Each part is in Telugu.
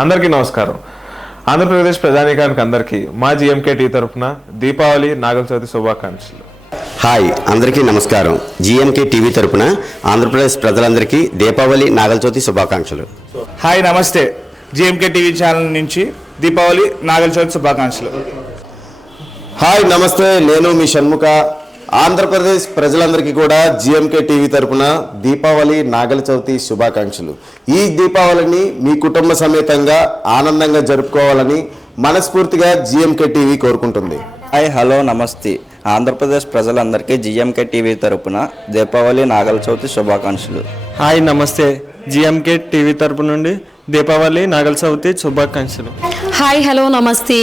అందరికీ నమస్కారం. ఆంధ్రప్రదేశ్ ప్రజానీకానికి అందరికీ మా జిఎంకే టీ తరఫున దీపావళి నాగల చవితి శుభాకాంక్షలు. హాయ్ అందరికీ నమస్కారం. జిఎంకే టీవీ తరపున ఆంధ్రప్రదేశ్ ప్రజలందరికీ దీపావళి నాగలచవితి శుభాకాంక్షలు. హాయ్ నమస్తే. జిఎంకే టీవీ ఛానల్ నుంచి దీపావళి నాగల చవితి శుభాకాంక్షలు. హాయ్ నమస్తే. నేను మీ షణ్ముఖ. ఆంధ్రప్రదేశ్ ప్రజలందరికీ కూడా జిఎంకే టీవీ తరపున దీపావళి నాగల చవితి శుభాకాంక్షలు. ఈ దీపావళిని మీ కుటుంబ సమేతంగా ఆనందంగా జరుపుకోవాలని మనస్ఫూర్తిగా జిఎంకే టీవీ కోరుకుంటుంది. హాయ్ హలో నమస్తే. ఆంధ్రప్రదేశ్ ప్రజలందరికీ జిఎంకే టీవీ తరపున దీపావళి నాగల చవితి శుభాకాంక్షలు. హాయ్ నమస్తే. జిఎంకే టీవీ తరపు నుండి దీపావళి నాగల చవితి శుభాకాంక్షలు. Hi hello namaste.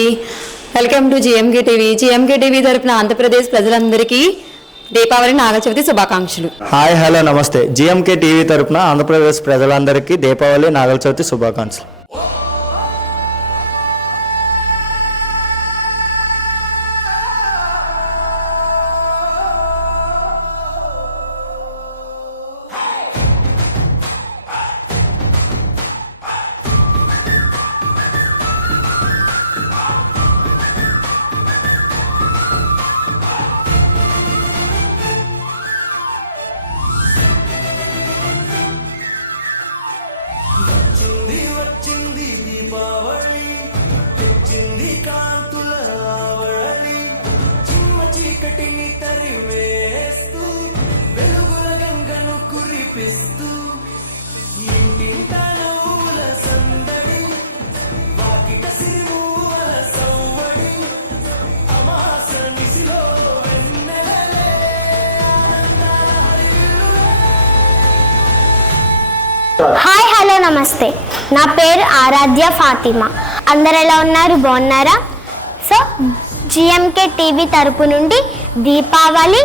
Welcome to GMK TV. GMK TV తరపున ఆంధ్రప్రదేశ్ ప్రజలందరికీ దీపావళి నాగచవితి శుభాకాంక్షలు. Hi hello namaste. GMK TV తరపున ఆంధ్రప్రదేశ్ ప్రజలందరికీ దీపావళి నాగల చవితి శుభాకాంక్షలు. హాయ్ హలో నమస్తే. నా పేరు ఆరాధ్య ఫాతిమా. అందరు ఎలా ఉన్నారు? బాగున్నారా? సో జిఎంకే టీవీ తరపు నుండి దీపావళి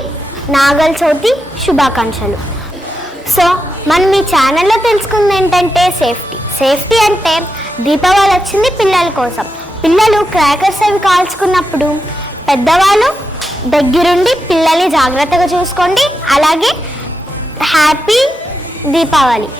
నాగల్ చవితి శుభాకాంక్షలు. సో మనం మీ ఛానల్లో తెలుసుకుంది ఏంటంటే సేఫ్టీ సేఫ్టీ అంటే దీపావళి వచ్చింది పిల్లల కోసం. పిల్లలు క్రాకర్స్ అవి కాల్చుకున్నప్పుడు పెద్దవాళ్ళు దగ్గరుండి పిల్లల్ని జాగ్రత్తగా చూసుకోండి. అలాగే హ్యాపీ దీపావళి.